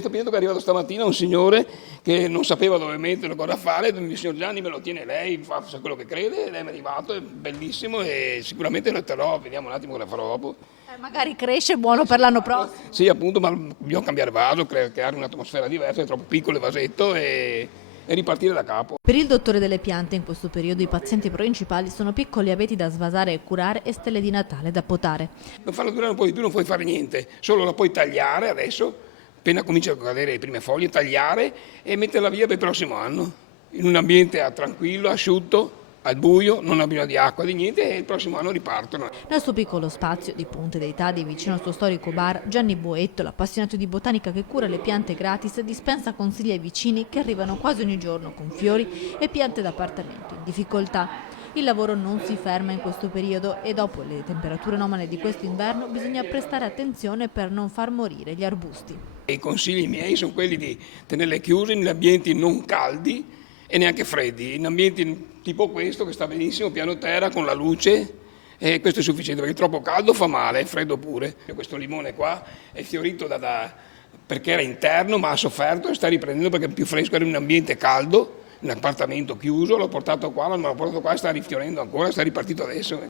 Questo pianeta che è arrivato stamattina un signore che non sapeva dove metterlo, cosa fare, il signor Gianni me lo tiene lei, fa quello che crede, lei mi è arrivato, è bellissimo e sicuramente lo terrò, vediamo un attimo cosa farò dopo. Magari cresce, buono per l'anno prossimo. Sì, appunto, ma bisogna cambiare vaso, creare un'atmosfera diversa, è troppo piccolo il vasetto e ripartire da capo. Per il dottore delle piante in questo periodo i pazienti principali sono piccoli abeti da svasare e curare e stelle di Natale da potare. Per farlo durare un po' di più non puoi fare niente, solo la puoi tagliare adesso, appena comincia a cadere le prime foglie, tagliare e metterla via per il prossimo anno, in un ambiente tranquillo, asciutto, al buio, non ha bisogno di acqua, di niente e il prossimo anno ripartono. Nel suo piccolo spazio di Ponte dei Tadi, vicino al suo storico bar, Gianni Boetto, l'appassionato di botanica che cura le piante gratis, dispensa consigli ai vicini che arrivano quasi ogni giorno con fiori e piante d'appartamento in difficoltà. Il lavoro non si ferma in questo periodo e dopo le temperature anomale di questo inverno bisogna prestare attenzione per non far morire gli arbusti. I consigli miei sono quelli di tenerle chiuse in ambienti non caldi e neanche freddi, in ambienti tipo questo che sta benissimo, piano terra con la luce, e questo è sufficiente perché troppo caldo fa male, freddo pure. Questo limone qua è fiorito perché era interno ma ha sofferto e sta riprendendo perché è più fresco, era in un ambiente caldo, in un appartamento chiuso, l'ho portato qua e sta rifiorendo ancora, sta ripartito adesso.